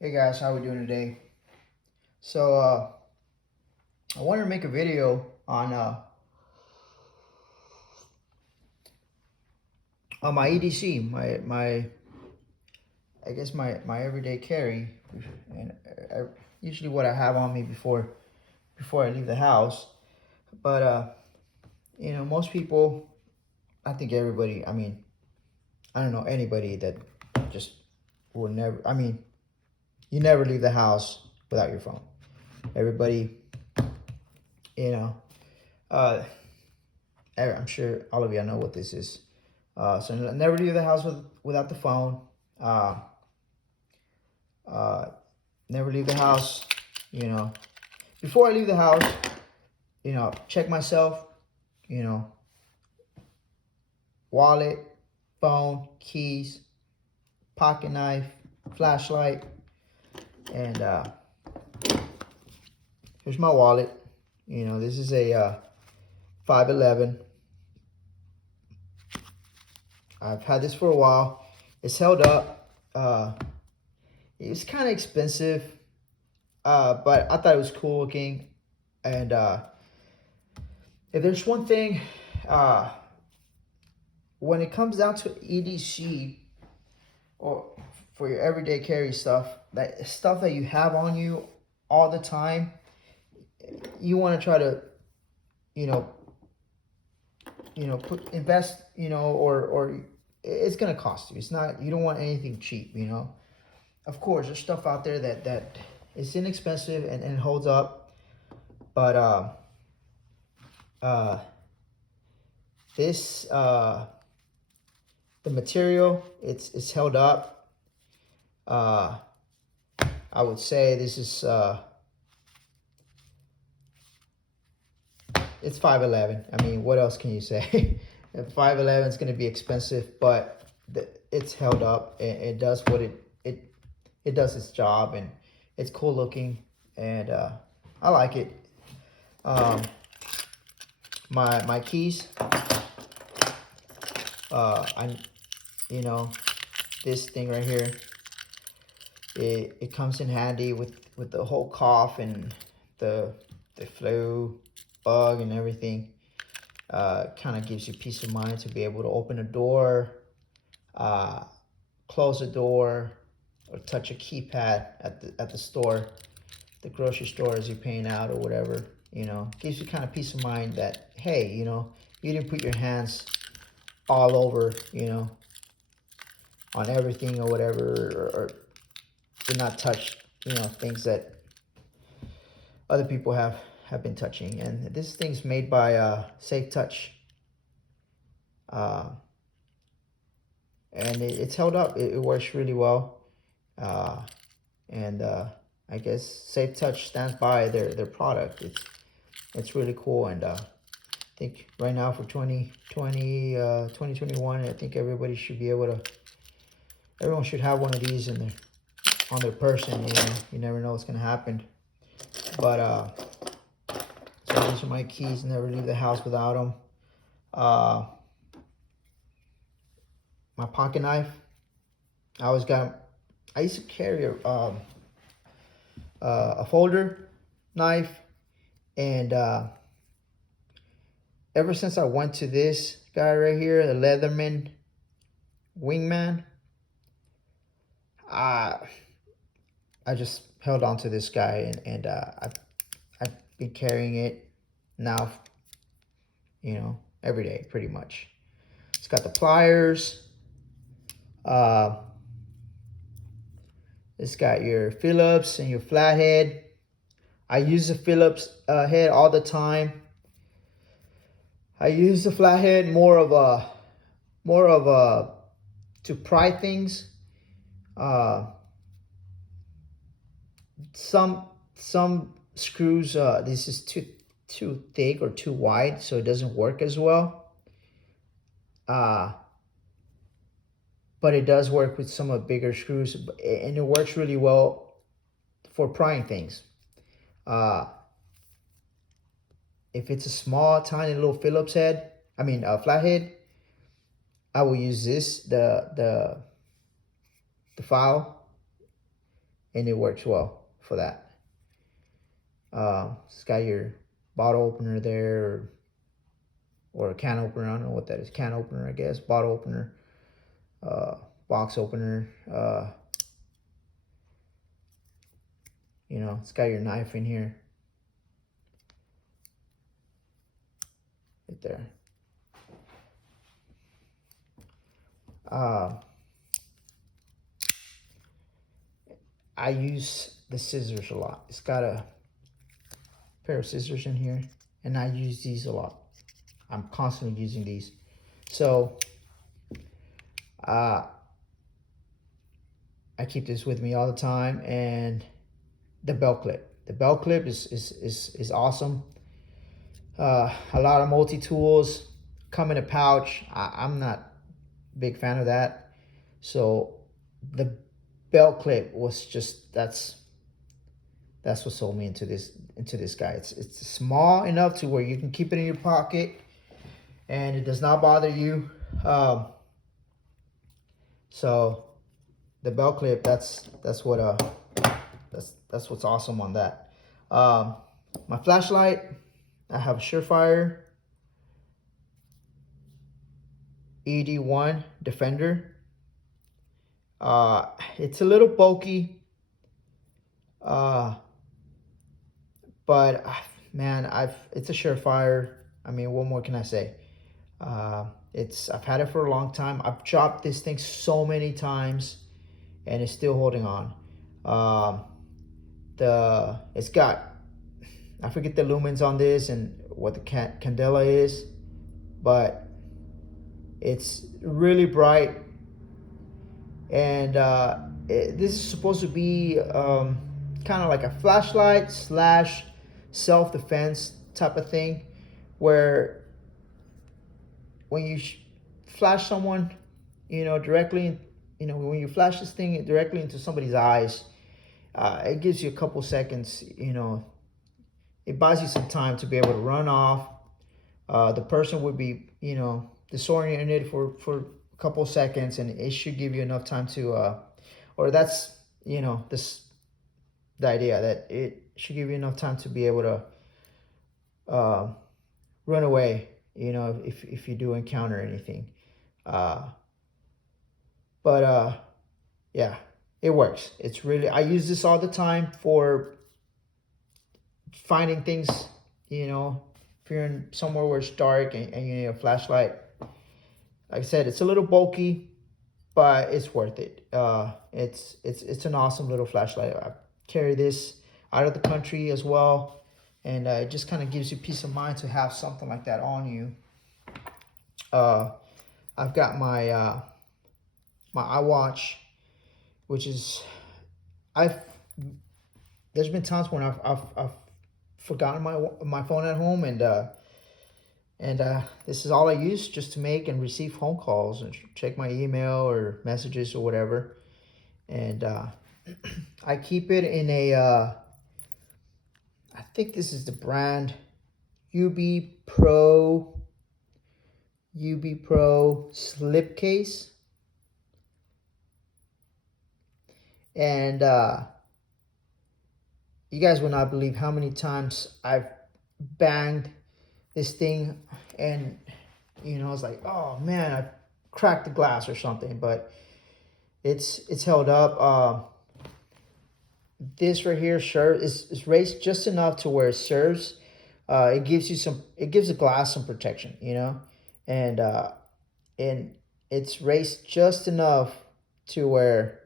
Hey guys, how we doing today? So I wanted to make a video on my EDC, my I guess my everyday carry, and usually what I have on me before I leave the house. But most people, I think everybody, I mean, I don't know anybody that just will never. I mean, you never leave the house without your phone. Everybody, you know, uh, I'm sure all of y'all know what this is. So never leave the house without the phone. Uh, uh, Never leave the house. You know, before I leave the house, check myself. You know, wallet, phone, keys, pocket knife, flashlight, and here's my wallet. This is a 511. I've had this for a while. It's held up. It's kind of expensive, but I thought it was cool looking. And if there's one thing, when it comes down to EDC or for your everyday carry stuff, that stuff that you have on you all the time, you want to try to, invest, or it's gonna cost you. It's not. You don't want anything cheap. Of course, there's stuff out there that is inexpensive and holds up, but this the material, it's held up. I would say this is it's 511. I mean, what else can you say? 511 is going to be expensive, but it's held up. It does what it does its job, and it's cool looking, and I like it. My keys. This thing right here. It comes in handy with the whole cough and the flu, bug, and everything. Kind of gives you peace of mind to be able to open a door, close a door, or touch a keypad at the store, the grocery store as you're paying out or whatever. Gives you kind of peace of mind that, hey, you didn't put your hands all over, on everything or whatever, or did not touch, things that other people have been touching. And this thing's made by Safe Touch, and it's held up. It works really well, and I guess Safe Touch stands by their product. It's really cool, and I think right now for 2021, I think everybody should be able to. Everyone should have one of these on their person. You never know what's gonna happen. But so these are my keys. Never leave the house without them. My pocket knife. I used to carry a folder knife, and ever since I went to this guy right here, the Leatherman Wingman, I just held on to this guy, and I've been carrying it now, every day pretty much. It's got the pliers. It's got your Phillips and your flathead. I use the Phillips head all the time. I use the flathead more of a to pry things. Some screws, this is too thick or too wide, so it doesn't work as well. But it does work with some of the bigger screws, and it works really well for prying things. If it's a small, tiny little Phillips head, flathead, I will use this, the file, and it works well for that. It's got your bottle opener there, or a can opener. I don't know what that is. Can opener, I guess. Bottle opener, box opener. You know, it's got your knife in here, right there. I use the scissors a lot. It's got a pair of scissors in here, and I use these a lot. I'm constantly using these. So I keep this with me all the time. And the belt clip. The belt clip is awesome. A lot of multi-tools come in a pouch. I'm not a big fan of that. So the belt clip was just, that's what sold me into this guy. It's small enough to where you can keep it in your pocket and it does not bother you. So the belt clip, that's what's awesome on that. My flashlight, I have a Surefire ED1 Defender. It's a little bulky, but man, it's a Surefire. I mean, what more can I say? I've had it for a long time. I've dropped this thing so many times, and it's still holding on. It's got, I forget the lumens on this and what the candela is, but it's really bright. And this is supposed to be kind of like a flashlight slash self-defense type of thing, where when you flash someone, you know, directly, you know, when you flash this thing directly into somebody's eyes, it gives you a couple seconds, you know, it buys you some time to be able to run off. The person would be, you know, disoriented for a couple seconds, and it should give you enough time to, or that's, you know, the idea that it should give you enough time to be able to run away, you know, if you do encounter anything. Yeah, it works. It's really, I use this all the time for finding things, you know, if you're in somewhere where it's dark and you need a flashlight. Like I said, it's a little bulky, but it's worth it. It's an awesome little flashlight. I carry this out of the country as well, and it just kind of gives you peace of mind to have something like that on you. I've got my my Iwatch, which is, there's been times when I've forgotten my phone at home, and this is all I use just to make and receive phone calls and check my email or messages or whatever. And I keep it in a I think this is the brand UB Pro slipcase. And you guys will not believe how many times I've banged this thing, and you know, it's like, oh man, I cracked the glass or something, but it's held up. This right here is raised just enough to where it serves. It gives the glass some protection, you know, and it's raised just enough to where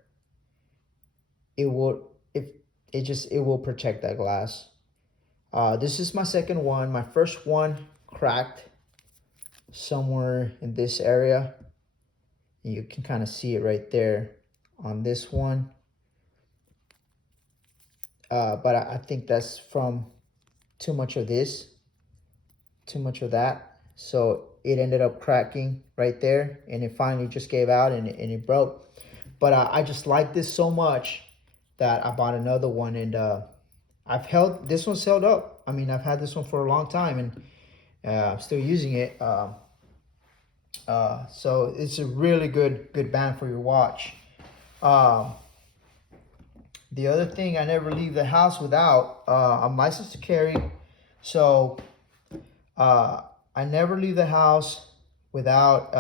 it will protect that glass. This is my second one. My first one cracked somewhere in this area. You can kind of see it right there on this one. But I think that's from too much of this, too much of that. So it ended up cracking right there, and it finally just gave out and it broke. But I just like this so much that I bought another one, and this one's held up. I mean, I've had this one for a long time, and I'm still using it. So it's a really good band for your watch. The other thing, I never leave the house without, I'm licensed to carry, so I never leave the house without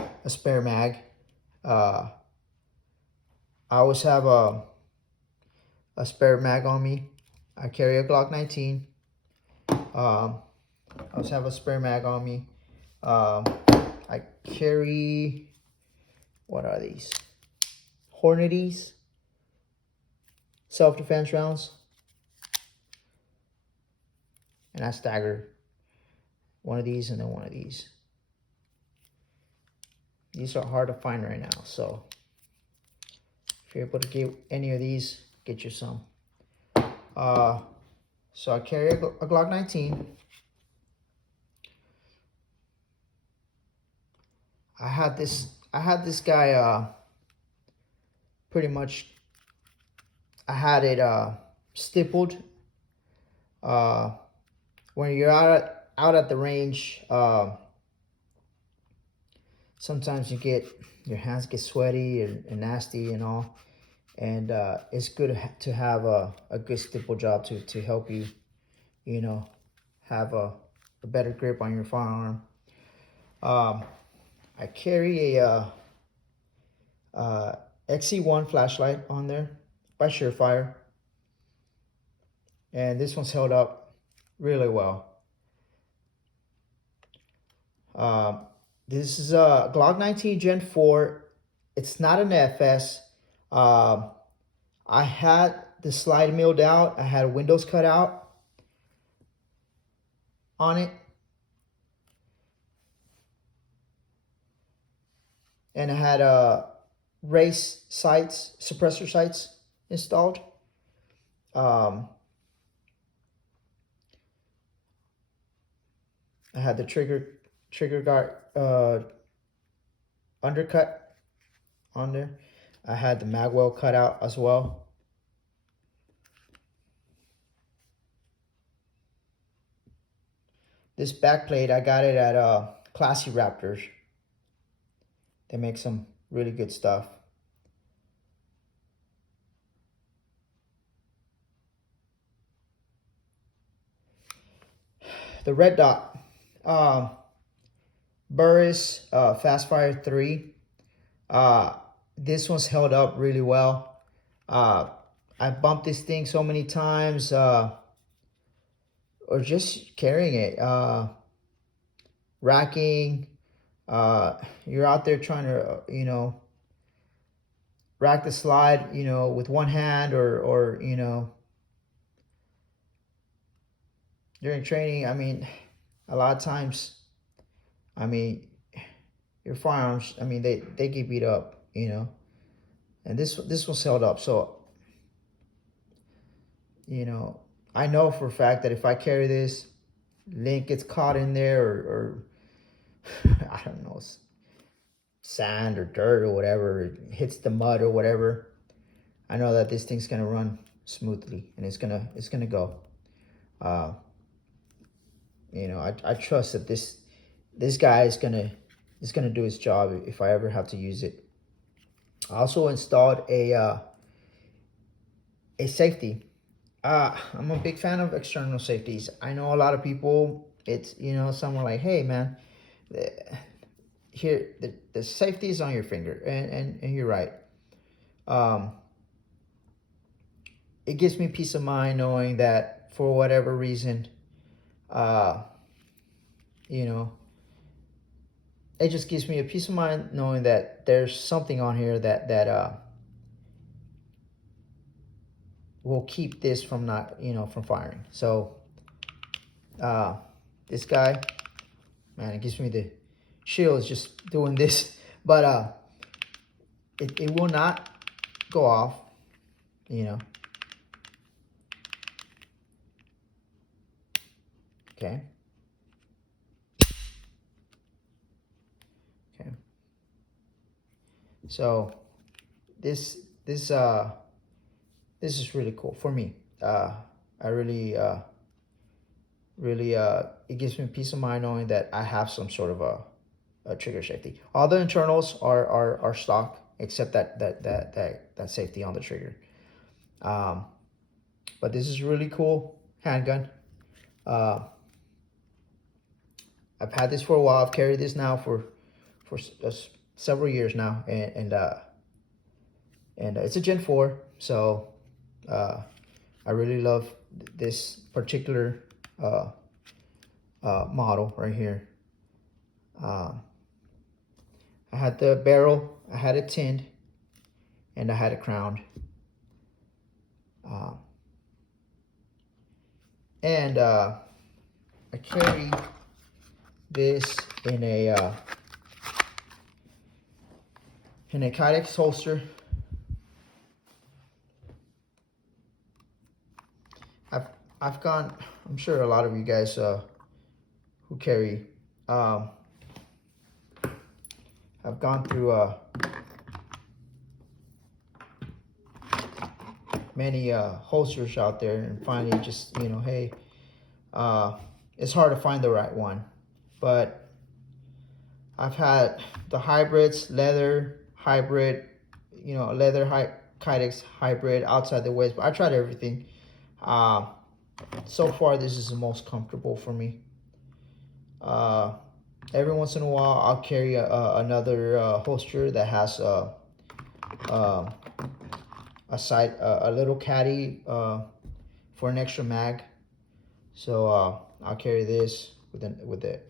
a spare mag. I always have a spare mag on me. I carry a Glock 19. I always have a spare mag on me. I carry, what are these? Hornadies, self-defense rounds. And I stagger one of these and then one of these. These are hard to find right now, so if you're able to get any of these, get you some. So I carry a Glock 19. I had this guy pretty much, I had it stippled. When you're out at the range, sometimes your hands get sweaty and nasty and all, and it's good to have a good stipple job to help you, you know, have a better grip on your firearm. I carry a Xc1 Flashlight on there by Surefire, and this one's held up really well. This is a Glock 19 Gen 4. It's not an FS. I had the slide milled out. I had windows cut out on it. And I had race sights, suppressor sights installed. I had the trigger guard undercut on there. I had the mag well cut out as well. This backplate, I got it at Classy Raptors. They make some really good stuff. The red dot, Burris Fastfire 3. This one's held up really well. I bumped this thing so many times, or just carrying it, racking. You're out there trying to, you know, rack the slide, you know, with one hand, or you know, during training. I mean, a lot of times, I mean, your firearms, I mean, they get beat up, you know, and this was held up. So, you know, I know for a fact that if I carry this, link gets caught in there, or I don't know, sand or dirt or whatever, it hits the mud or whatever, I know that this thing's gonna run smoothly and it's gonna go. You know, I trust that this guy is gonna do his job if I ever have to use it. I also installed a safety. I'm a big fan of external safeties. I know a lot of people, it's, you know, someone like, hey man, here the safety is on your finger, and you're right. It gives me peace of mind knowing that for whatever reason, you know, it just gives me a peace of mind knowing that there's something on here that will keep this from not, you know, from firing. So this guy, man, it gives me the chills just doing this, but it will not go off, you know. Okay. Okay. So this is really cool for me. I really it gives me peace of mind knowing that I have some sort of a trigger safety. All the internals are stock except that safety on the trigger. But this is really cool handgun. I've had this for a while. I've carried this now for several years now, and it's a Gen 4, so I really love this particular model right here. I had the barrel, I had it tinned, and I had it crowned. And I carry this in a Kydex holster. I've gone. I'm sure a lot of you guys who carry. I've gone through many holsters out there, and finally just, you know, hey, it's hard to find the right one. But I've had the hybrids, leather hybrid, you know, leather Kydex hybrid, outside the waist, but I tried everything. So far this is the most comfortable for me. Every once in a while I'll carry another holster that has a little caddy for an extra mag. So I'll carry this with the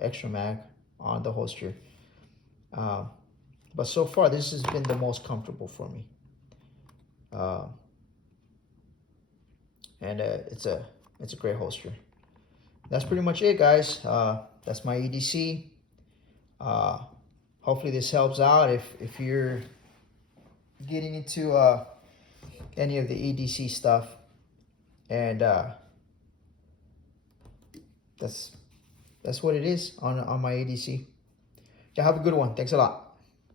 extra mag on the holster. But so far this has been the most comfortable for me. And it's a great holster. That's pretty much it, guys. That's my EDC. Hopefully this helps out if you're getting into any of the EDC stuff. And that's what it is on my EDC. Yeah, have a good one. Thanks a lot.